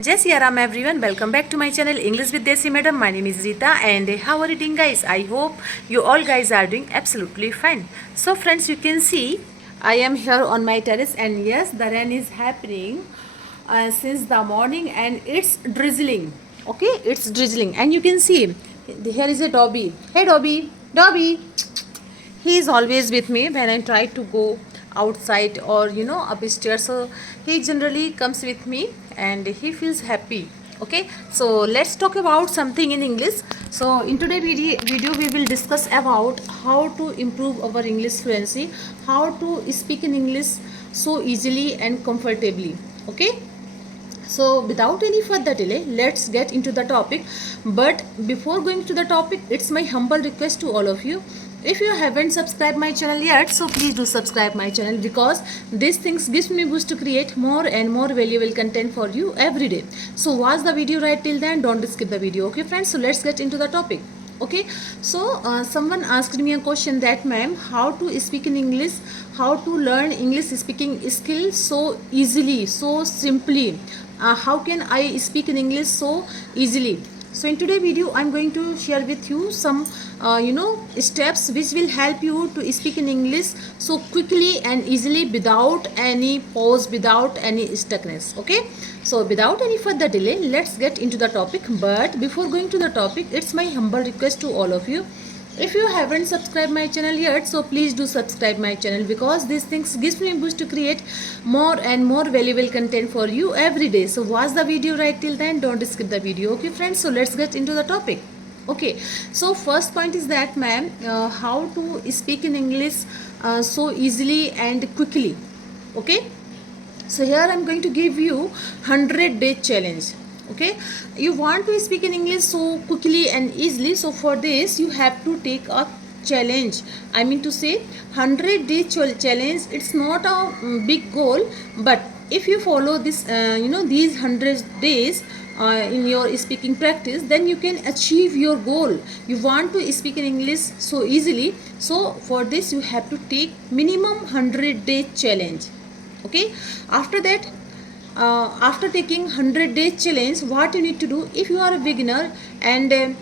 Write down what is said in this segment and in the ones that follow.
Jai Siya Ram everyone, welcome back to my channel English with Desi Madam. My name is Rita and how are you doing guys? I hope you all guys are doing absolutely fine. So friends, you can see I am here on my terrace and yes, the rain is happening since the morning and it's drizzling. Okay, it's drizzling and you can see here is a Dobby. Hey Dobby, Dobby. He is always with me when I try to go outside or upstairs, so he generally comes with me and he feels happy. Okay, so let's talk about something in English. So in today's video we will discuss about how to improve our English fluency, how to speak in English so easily and comfortably. Okay, so without any further delay, let's get into the topic. But before going to the topic, it's my humble request to all of you. If you haven't subscribed my channel yet, so please do subscribe my channel because these things gives me boost to create more and more valuable content for you every day. So watch the video right till then. Don't skip the video. Okay, friends. So let's get into the topic. Okay, so someone asked me a question that ma'am, how to speak in English, how to learn English speaking skill so easily, so simply, how can I speak in English so easily. So in today's video I'm going to share with you some steps which will help you to speak in English so quickly and easily without any pause, without any stuckness. Okay, so without any further delay, let's get into the topic. But before going to the topic, it's my humble request to all of you. If you haven't subscribed my channel yet, so please do subscribe my channel because these things gives me a boost to create more and more valuable content for you every day. So watch the video right till then. Don't skip the video. Okay, friends. So let's get into the topic. Okay, so first point is that ma'am, how to speak in English so easily and quickly. Okay, so here I'm going to give you 100-day challenge. Okay, you want to speak in English so quickly and easily, so for this you have to take a challenge. I mean to say 100-day challenge. It's not a big goal, but if you follow this these 100 days in your speaking practice, then you can achieve your goal. You want to speak in English so easily, so for this you have to take minimum 100-day challenge. Okay, after that, after taking 100-day challenge, what you need to do, if you are a beginner and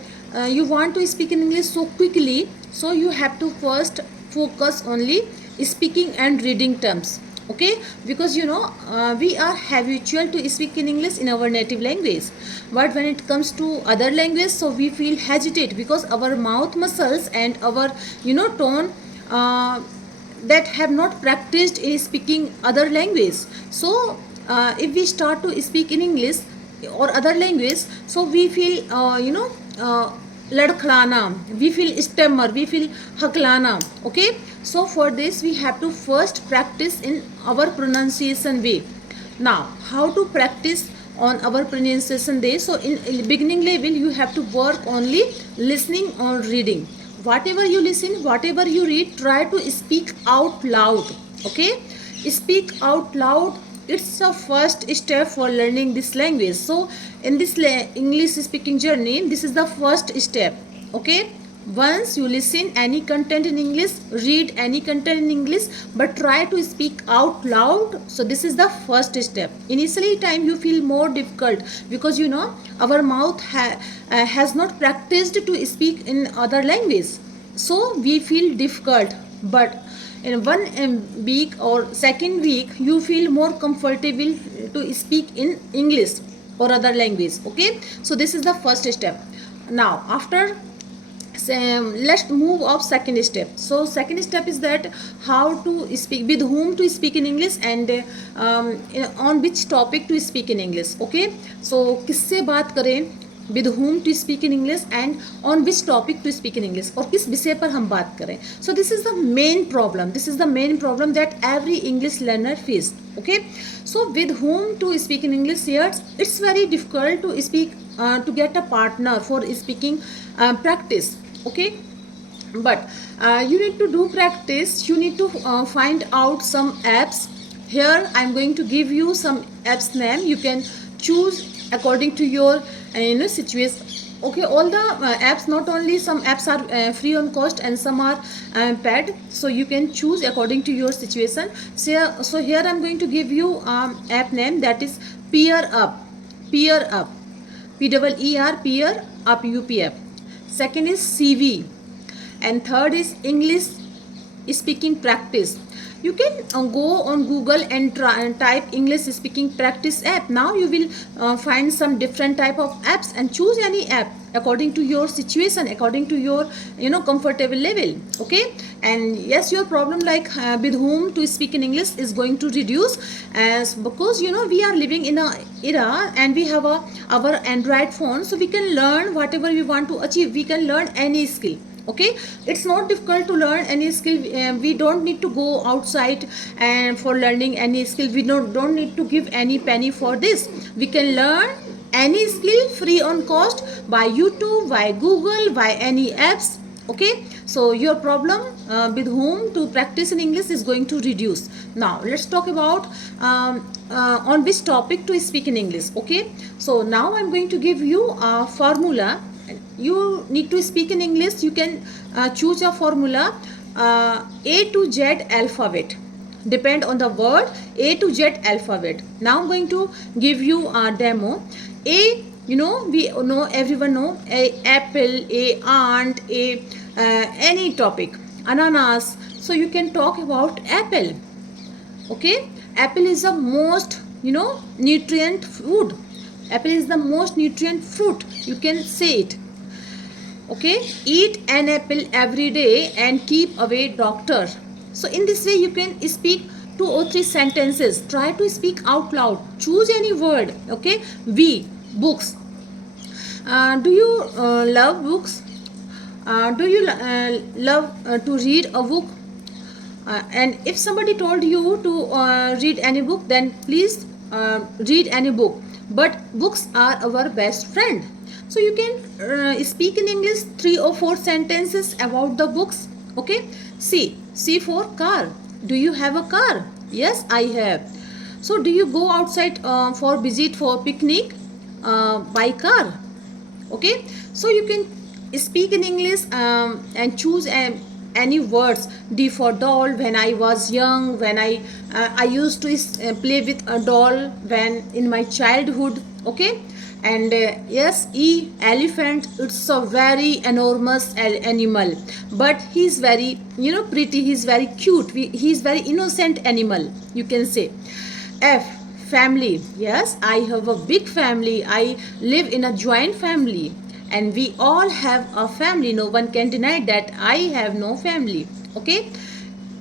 you want to speak in English so quickly, so you have to first focus only speaking and reading terms. Okay, because we are habitual to speak in English in our native language, but when it comes to other language, so we feel hesitate because our mouth muscles and our tone that have not practiced in speaking other language. So if we start to speak in English or other language, so we feel ladkhlana, we feel stammer, we feel haklana. Okay, so for this we have to first practice in our pronunciation way. Now how to practice on our pronunciation day? So in beginning level you have to work only listening or reading. Whatever you listen, whatever you read, try to speak out loud. Okay, speak out loud. It's a first step for learning this language. So in this English speaking journey, this is the first step. Okay, once you listen any content in English, read any content in English, but try to speak out loud. So this is the first step. Initially time you feel more difficult because our mouth has not practiced to speak in other language, so we feel difficult. But in one week or second week you feel more comfortable to speak in English or other language. Okay, so this is the first step. Now after let's move up second step. So second step is that how to speak, with whom to speak in English and on which topic to speak in English. Okay, so किससे बात करें, with whom to speak in English and on which topic to speak in English, और किस विषय पर हम बात करें. So this is the main problem. This is the main problem that every English learner faces. Okay, so with whom to speak in English, here it's very difficult to speak to get a partner for speaking practice. Okay, but you need to do practice. You need to find out some apps. Here I'm going to give you some apps name. You can choose according to your situation. Okay, all the apps, not only some apps are free on cost and some are paid, so you can choose according to your situation. So here I'm going to give you app name, that is Peer Up. peer up, P-E-E-R, peer up, UPF. Second is CV, and third is English speaking practice. You can go on Google and try and type English speaking practice app. Now you will find some different type of apps, and choose any app according to your situation, according to your comfortable level. Okay, and yes, your problem like with whom to speak in English is going to reduce, as because we are living in a era, and we have our Android phone, so we can learn whatever we want to achieve. We can learn any skill. Okay, it's not difficult to learn any skill. We don't need to go outside and for learning any skill. We don't need to give any penny for this. We can learn any skill free on cost by YouTube, by Google, by any apps. Okay, so your problem with whom to practice in English is going to reduce. Now let's talk about on which topic to speak in English. Okay, so now I'm going to give you a formula. You need to speak in English. You can choose a formula, A to Z alphabet. Depend on the word A to Z alphabet. Now I'm going to give you a demo. A, we know, everyone know, a apple, a ant, a any topic, ananas. So you can talk about apple. Okay, apple is the most nutrient food. Apple is the most nutrient fruit. You can say it. Okay, eat an apple every day and keep away doctor. So in this way you can speak 2 or 3 sentences. Try to speak out loud. Choose any word. Okay, books. Do you love books? Do you love to read a book? And if somebody told you to read any book, then please read any book. But books are our best friend. So you can speak in English 3 or 4 sentences about the books. Okay, C for car. Do you have a car? Yes, I have. So do you go outside for visit, for picnic by car? Okay, so you can speak in English and choose any words. D for doll. When I was young, when I used to play with a doll when in my childhood. Okay, and yes, E, elephant. It's a very enormous animal, but he's very pretty. He's very cute. He's very innocent animal, you can say. F, family. Yes, I have a big family. I live in a joint family, and we all have a family. No one can deny that I have no family. Okay,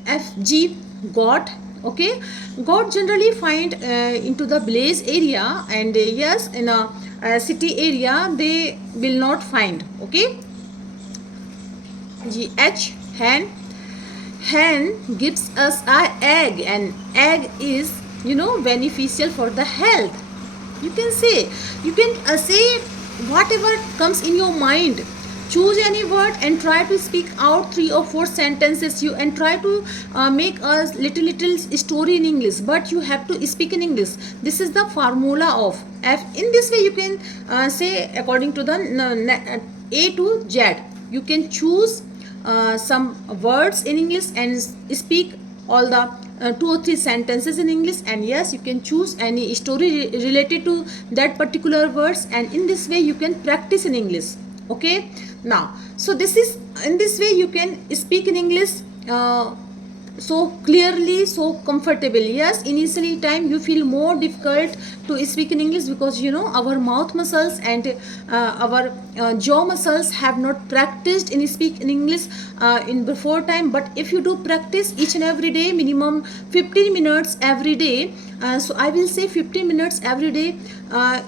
F, G, God. Okay, God generally find into the village area, and yes, in a city area they will not find. Okay, G, H, hen. Hen gives us an egg, and egg is beneficial for the health. You can say, say whatever comes in your mind. Choose any word and try to speak out 3 or 4 sentences. You and try to make a little story in English, but you have to speak in English. This is the formula of F. In this way you can say according to the A to Z. You can choose some words in English and speak all the 2 or 3 sentences in English, and yes, you can choose any story related to that particular words, and in this way you can practice in English. Okay, now so this is in this way you can speak in English so clearly, so comfortable. Yes, initially time you feel more difficult to speak in English because our mouth muscles and our jaw muscles have not practiced in speak in English in before time. But if you do practice each and every day, minimum 15 minutes every day, so I will say 15 minutes every day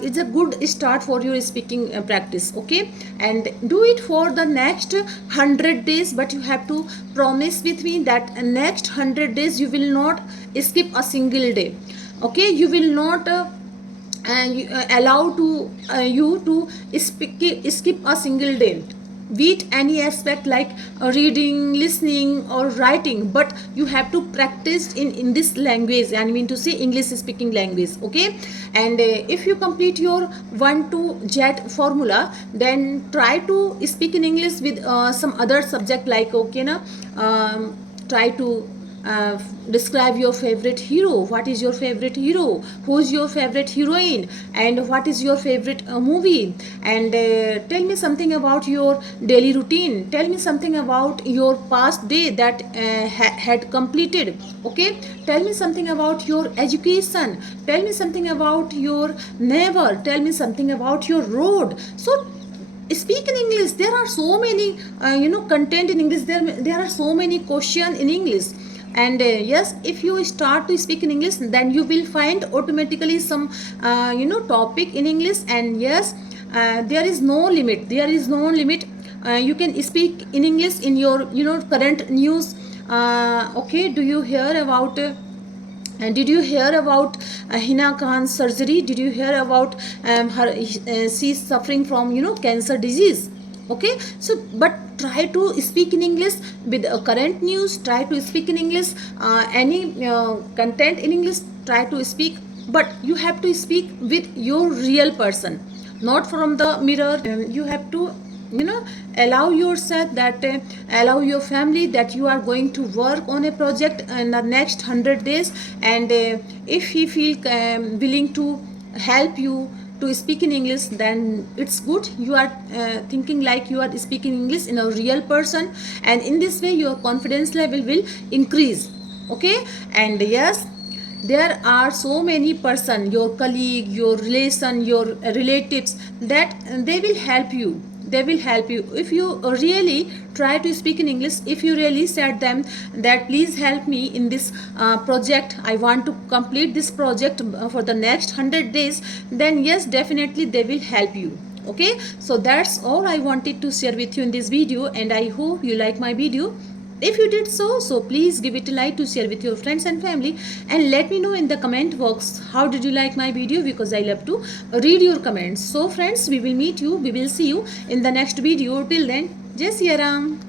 is a good start for your speaking practice. Okay, and do it for the next 100 days, but you have to promise with me that next 100 days you will not skip a single day. Okay, you will not allow to you to skip a single day with any aspect like reading, listening or writing, but you have to practice in this language, I mean to say English speaking language. Okay, and if you complete your 1 to Z formula, then try to speak in English with some other subject like try to describe your favorite hero. What is your favorite hero? Who is your favorite heroine? And what is your favorite movie? And tell me something about your daily routine. Tell me something about your past day that had completed. Okay, tell me something about your education. Tell me something about your neighbor. Tell me something about your road. So speak in English. There are so many content in English. There are so many questions in English. And yes, if you start to speak in English, then you will find automatically some topic in English. And yes, there is no limit. There is no limit. You can speak in English in your current news. Okay, do you hear about and did you hear about Hina Khan's surgery? Did you hear about her? She's suffering from cancer disease. Okay, so but try to speak in English with current news. Try to speak in English. Any content in English. Try to speak, but you have to speak with your real person, not from the mirror. You have to allow yourself that allow your family that you are going to work on a project in the next 100 days. And if he feel willing to help you to speak in English, then it's good. You are thinking like you are speaking English in a real person, and in this way your confidence level will increase. Okay, and yes, there are so many person, your colleague, your relation, your relatives, that they will help you. They will help you if you really try to speak in English. If you really said them that please help me in this project, I want to complete this project for the next 100 days, then yes, definitely they will help you. Okay, so that's all I wanted to share with you in this video, and I hope you like my video. If you did so please give it a like to share with your friends and family, and let me know in the comment box how did you like my video, because I love to read your comments. So friends, we will see you in the next video. Till then, Jai Siya Ram.